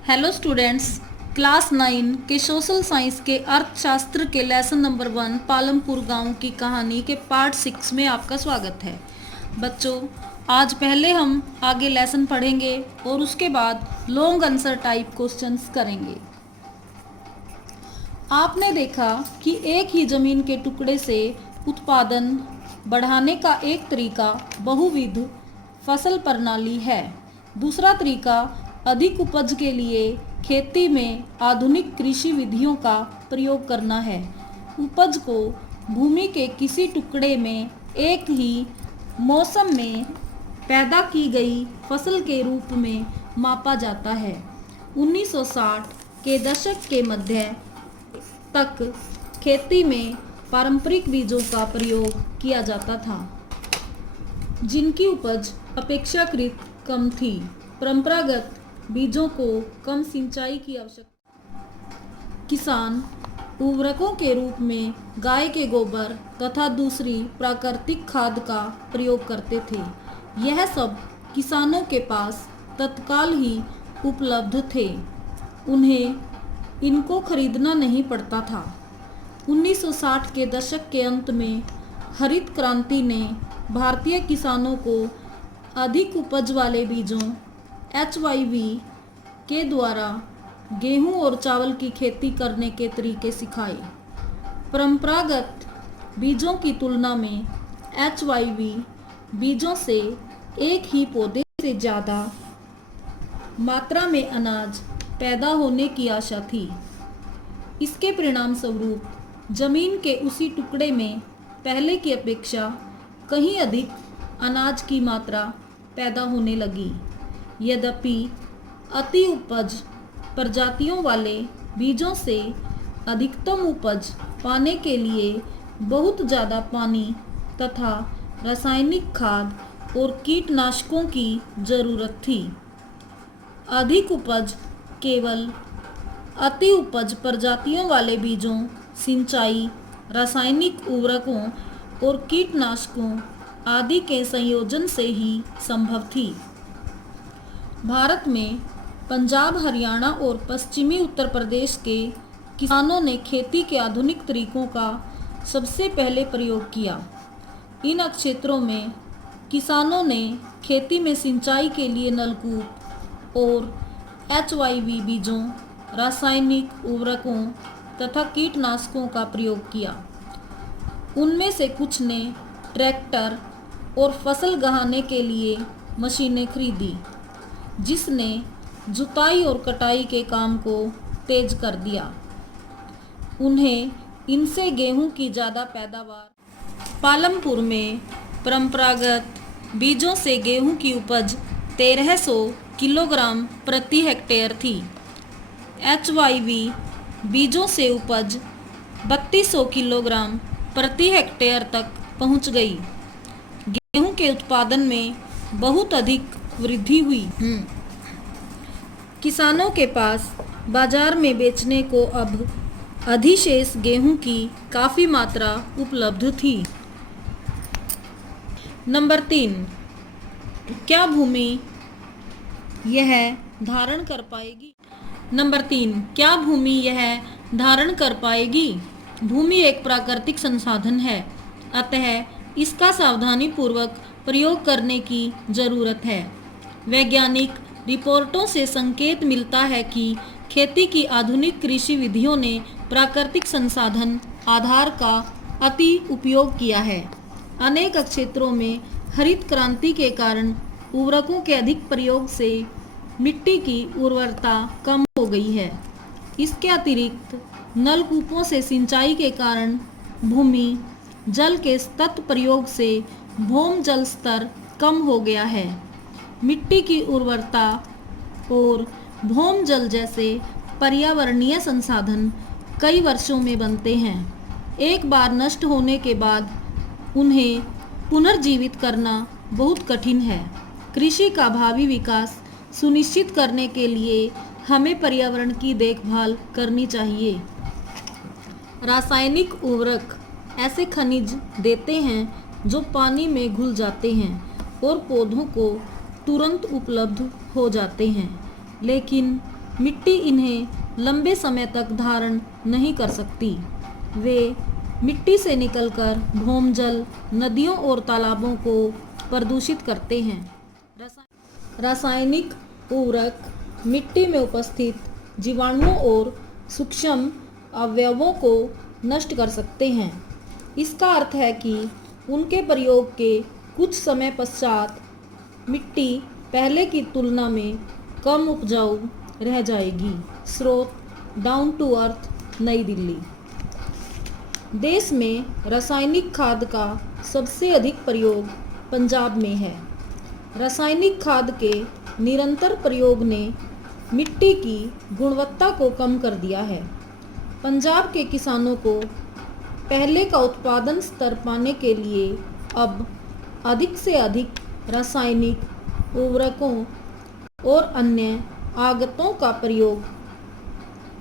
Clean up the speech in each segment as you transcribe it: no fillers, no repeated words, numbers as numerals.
Hello students, class 9 के social science के अर्थशास्त्र के लेसन नंबर 1 पालमपुर गांव की कहानी के पार्ट 6 में आपका स्वागत है। बच्चों, आज पहले हम आगे लेसन पढ़ेंगे और उसके बाद लॉन्ग आंसर टाइप क्वेश्चंस करेंगे। आपने देखा कि एक ही जमीन के टुकड़े से उत्पादन बढ़ाने का एक तरीका बहुविध फसल प्रणाली है। दूसरा तरीका अधिक उपज के लिए खेती में आधुनिक कृषि विधियों का प्रयोग करना है। उपज को भूमि के किसी टुकड़े में एक ही मौसम में पैदा की गई फसल के रूप में मापा जाता है। 1960 के दशक के मध्य तक खेती में पारंपरिक बीजों का प्रयोग किया जाता था, जिनकी उपज अपेक्षाकृत कम थी। परंपरागत बीजों को कम सिंचाई की आवश्यकता। किसान उर्वरकों के रूप में गाय के गोबर तथा दूसरी प्राकृतिक खाद का प्रयोग करते थे। यह सब किसानों के पास तत्काल ही उपलब्ध थे, उन्हें इनको खरीदना नहीं पड़ता था। 1960 के दशक के अंत में हरित क्रांति ने भारतीय किसानों को अधिक उपज वाले बीजों HYV के द्वारा गेहूं और चावल की खेती करने के तरीके सिखाए। परंपरागत बीजों की तुलना में HYV बीजों से एक ही पौधे से ज़्यादा मात्रा में अनाज पैदा होने की आशा थी। इसके परिणाम स्वरूप जमीन के उसी टुकड़े में पहले की अपेक्षा कहीं अधिक अनाज की मात्रा पैदा होने लगी। यद्यपि अति उपज प्रजातियों वाले बीजों से अधिकतम उपज पाने के लिए बहुत ज़्यादा पानी तथा रासायनिक खाद और कीटनाशकों की ज़रूरत थी। अधिक उपज केवल अति उपज प्रजातियों वाले बीजों, सिंचाई, रासायनिक उर्वरकों और कीटनाशकों आदि के संयोजन से ही संभव थी। भारत में पंजाब, हरियाणा और पश्चिमी उत्तर प्रदेश के किसानों ने खेती के आधुनिक तरीकों का सबसे पहले प्रयोग किया। इन क्षेत्रों में किसानों ने खेती में सिंचाई के लिए नलकूप और HYV बीजों, रासायनिक उर्वरकों तथा कीटनाशकों का प्रयोग किया। उनमें से कुछ ने ट्रैक्टर और फसल गहाने के लिए मशीनें खरीदी, जिसने जुताई और कटाई के काम को तेज कर दिया। उन्हें इनसे गेहूं की ज़्यादा पैदावार। पालमपुर में परंपरागत बीजों से गेहूं की उपज 1300 किलोग्राम प्रति हेक्टेयर थी। HYV बीजों से उपज 3200 किलोग्राम प्रति हेक्टेयर तक पहुंच गई। गेहूं के उत्पादन में बहुत अधिक वृद्धि हुई। किसानों के पास बाजार में बेचने को अब अधिशेष गेहूं की काफ़ी मात्रा उपलब्ध थी। नंबर 3, क्या भूमि यह धारण कर पाएगी? नंबर 3, क्या भूमि यह धारण कर पाएगी? भूमि एक प्राकृतिक संसाधन है, अतः इसका सावधानी पूर्वक प्रयोग करने की ज़रूरत है। वैज्ञानिक रिपोर्टों से संकेत मिलता है कि खेती की आधुनिक कृषि विधियों ने प्राकृतिक संसाधन आधार का अति उपयोग किया है। अनेक क्षेत्रों में हरित क्रांति के कारण उर्वरकों के अधिक प्रयोग से मिट्टी की उर्वरता कम हो गई है। इसके अतिरिक्त नलकूपों से सिंचाई के कारण भूमि जल के सतत प्रयोग से भौम जल स्तर कम हो गया है। मिट्टी की उर्वरता और भौम जल जैसे पर्यावरणीय संसाधन कई वर्षों में बनते हैं। एक बार नष्ट होने के बाद उन्हें पुनर्जीवित करना बहुत कठिन है। कृषि का भावी विकास सुनिश्चित करने के लिए हमें पर्यावरण की देखभाल करनी चाहिए। रासायनिक उर्वरक ऐसे खनिज देते हैं जो पानी में घुल जाते हैं और पौधों को तुरंत उपलब्ध हो जाते हैं, लेकिन मिट्टी इन्हें लंबे समय तक धारण नहीं कर सकती। वे मिट्टी से निकलकर भौमजल, नदियों और तालाबों को प्रदूषित करते हैं। रासायनिक उर्वरक मिट्टी में उपस्थित जीवाणुओं और सूक्ष्म अवयवों को नष्ट कर सकते हैं। इसका अर्थ है कि उनके प्रयोग के कुछ समय पश्चात मिट्टी पहले की तुलना में कम उपजाऊ रह जाएगी। स्रोत डाउन टू अर्थ, नई दिल्ली। देश में रासायनिक खाद का सबसे अधिक प्रयोग पंजाब में है। रासायनिक खाद के निरंतर प्रयोग ने मिट्टी की गुणवत्ता को कम कर दिया है। पंजाब के किसानों को पहले का उत्पादन स्तर पाने के लिए अब अधिक से अधिक रासायनिक उर्वरकों और अन्य आगतों का प्रयोग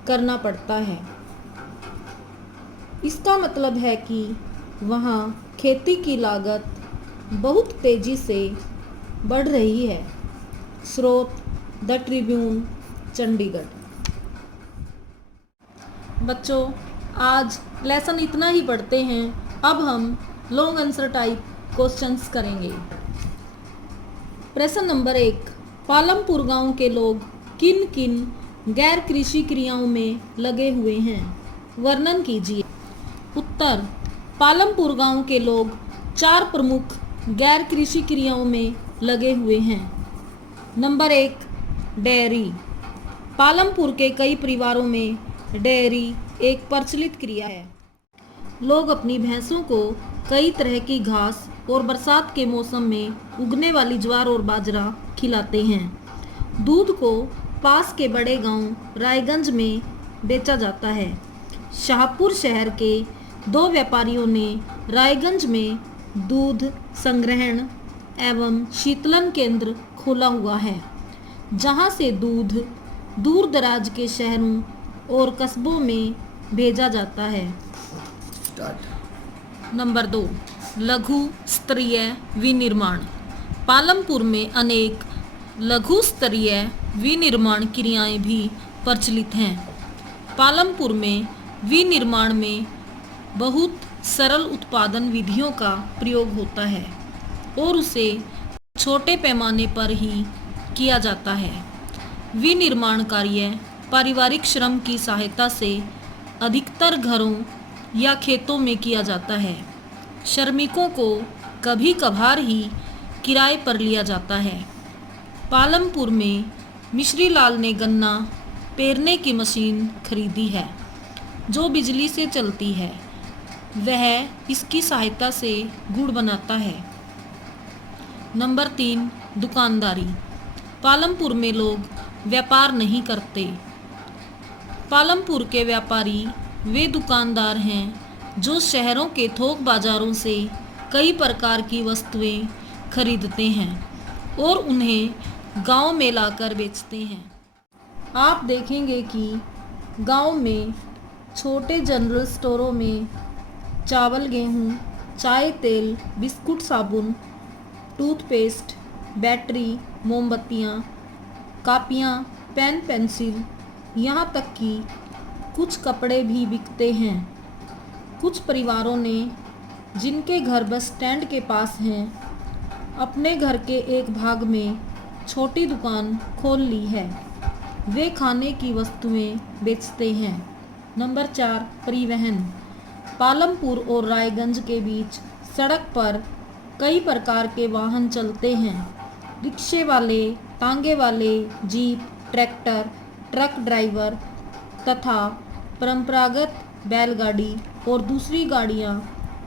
करना पड़ता है। इसका मतलब है कि वहाँ खेती की लागत बहुत तेजी से बढ़ रही है। स्रोत द ट्रिब्यून, चंडीगढ़। बच्चों, आज लेसन इतना ही पढ़ते हैं। अब हम लॉन्ग आंसर टाइप क्वेश्चंस करेंगे। प्रश्न नंबर 1, पालमपुर गांव के लोग किन किन गैर कृषि क्रियाओं में लगे हुए हैं? वर्णन कीजिए। उत्तर, पालमपुर गांव के लोग 4 प्रमुख गैर कृषि क्रियाओं में लगे हुए हैं। Number 1, dairy. पालमपुर के कई परिवारों में डेयरी एक प्रचलित क्रिया है। लोग अपनी भैंसों को कई तरह की घास और बरसात के मौसम में उगने वाली ज्वार और बाजरा खिलाते हैं। दूध को पास के बड़े गांव रायगंज में बेचा जाता है। शाहपुर शहर के 2 व्यापारियों ने रायगंज में दूध संग्रहण एवं शीतलन केंद्र खोला हुआ है, जहां से दूध दूर दराज के शहरों और कस्बों में भेजा जाता है। नंबर 2, लघु स्तरीय विनिर्माण। पालमपुर में अनेक लघु स्तरीय विनिर्माण क्रियाएं भी प्रचलित हैं। पालमपुर में विनिर्माण में बहुत सरल उत्पादन विधियों का प्रयोग होता है और उसे छोटे पैमाने पर ही किया जाता है। विनिर्माण कार्य पारिवारिक श्रम की सहायता से अधिकतर घरों या खेतों में किया जाता है। श्रमिकों को कभी कभार ही किराए पर लिया जाता है। पालमपुर में मिश्री लाल ने गन्ना पेरने की मशीन खरीदी है जो बिजली से चलती है। वह इसकी सहायता से गुड़ बनाता है। नंबर 3, दुकानदारी। पालमपुर में लोग व्यापार नहीं करते। पालमपुर के व्यापारी वे दुकानदार हैं जो शहरों के थोक बाजारों से कई प्रकार की वस्तुएं खरीदते हैं और उन्हें गांव में लाकर बेचते हैं। आप देखेंगे कि गांव में छोटे जनरल स्टोरों में चावल, गेहूं, चाय, तेल, बिस्कुट, साबुन, टूथपेस्ट, बैटरी, मोमबत्तियां, कापियां, पेन, पेंसिल, यहाँ तक कि कुछ कपड़े भी बिकते हैं। कुछ परिवारों ने, जिनके घर बस स्टैंड के पास हैं, अपने घर के एक भाग में छोटी दुकान खोल ली है। वे खाने की वस्तुएं बेचते हैं। नंबर 4, परिवहन। पालमपुर और रायगंज के बीच सड़क पर कई प्रकार के वाहन चलते हैं। रिक्शे वाले, तांगे वाले, जीप, ट्रैक्टर, ट्रक ड्राइवर तथा परंपरागत बैलगाड़ी और दूसरी गाड़ियां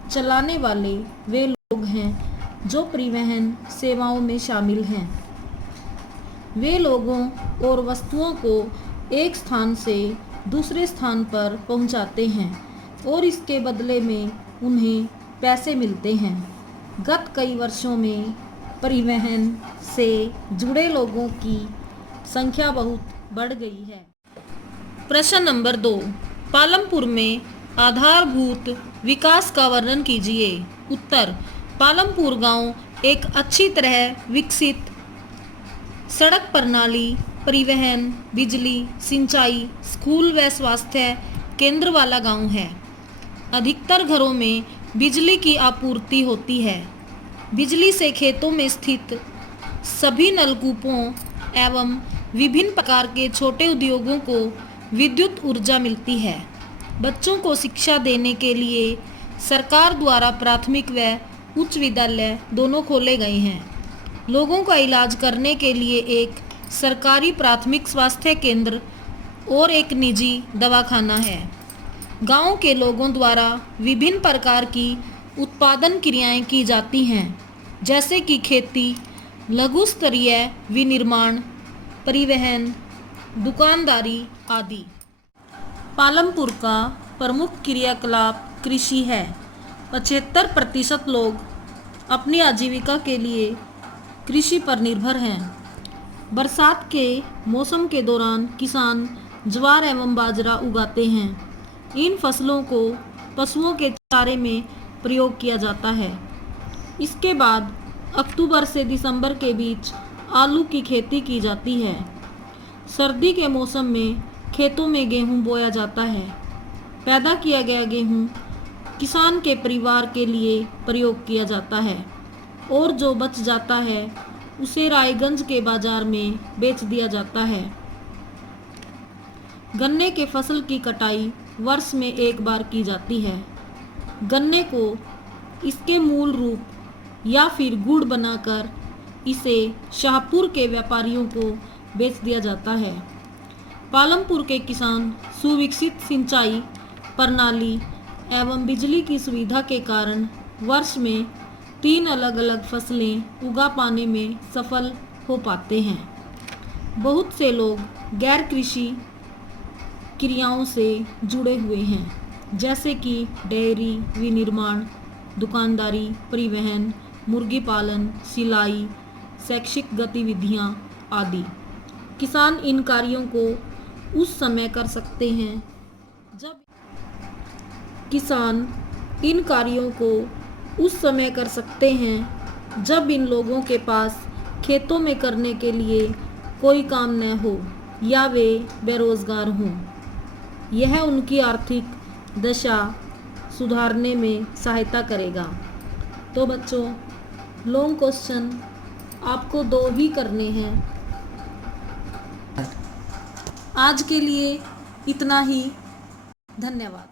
चलाने वाले वे लोग हैं जो परिवहन सेवाओं में शामिल हैं। वे लोगों और वस्तुओं को एक स्थान से दूसरे स्थान पर पहुंचाते हैं और इसके बदले में उन्हें पैसे मिलते हैं। गत कई वर्षों में परिवहन से जुड़े लोगों की संख्या बहुत बढ़ गई है। प्रश्न नंबर 2, पालमपुर में आधारभूत विकास का वर्णन कीजिए। उत्तर, पालमपुर गांव एक अच्छी तरह विकसित सड़क प्रणाली, परिवहन, बिजली, सिंचाई, स्कूल व स्वास्थ्य केंद्र वाला गांव है। अधिकतर घरों में बिजली की आपूर्ति होती है। बिजली से खेतों में स्थित सभी नलकूपों एवं विभिन्न प्रकार के छोटे उद्योगों को विद्युत ऊर्जा मिलती है। बच्चों को शिक्षा देने के लिए सरकार द्वारा प्राथमिक व उच्च विद्यालय दोनों खोले गए हैं। लोगों का इलाज करने के लिए एक सरकारी प्राथमिक स्वास्थ्य केंद्र और एक निजी दवाखाना है। गांव के लोगों द्वारा विभिन्न प्रकार की उत्पादन क्रियाएं की जाती हैं, जैसे कि खेती, लघु स्तरीय विनिर्माण, परिवहन, दुकानदारी आदि। पालमपुर का प्रमुख क्रियाकलाप कृषि है। 75% लोग अपनी आजीविका के लिए कृषि पर निर्भर हैं। बरसात के मौसम के दौरान किसान ज्वार एवं बाजरा उगाते हैं। इन फसलों को पशुओं के चारे में प्रयोग किया जाता है। इसके बाद अक्टूबर से दिसंबर के बीच आलू की खेती की जाती है। सर्दी के मौसम में खेतों में गेहूं बोया जाता है। पैदा किया गया गेहूं किसान के परिवार के लिए प्रयोग किया जाता है और जो बच जाता है उसे रायगंज के बाजार में बेच दिया जाता है। गन्ने के फसल की कटाई वर्ष में एक बार की जाती है। गन्ने को इसके मूल रूप या फिर गुड़ बनाकर इसे शाहपुर के व्यापारियों को बेच दिया जाता है। पालमपुर के किसान सुविकसित सिंचाई प्रणाली एवं बिजली की सुविधा के कारण वर्ष में 3 अलग अलग फसलें उगा पाने में सफल हो पाते हैं। बहुत से लोग गैर कृषि क्रियाओं से जुड़े हुए हैं, जैसे कि डेयरी, विनिर्माण, दुकानदारी, परिवहन, मुर्गी पालन, सिलाई, शैक्षिक गतिविधियां आदि। किसान इन कार्यों को उस समय कर सकते हैं जब इन लोगों के पास खेतों में करने के लिए कोई काम न हो या वे बेरोजगार हों। यह उनकी आर्थिक दशा सुधारने में सहायता करेगा। तो बच्चों, लॉन्ग क्वेश्चन आपको 2 ही करने हैं। आज के लिए इतना ही। धन्यवाद।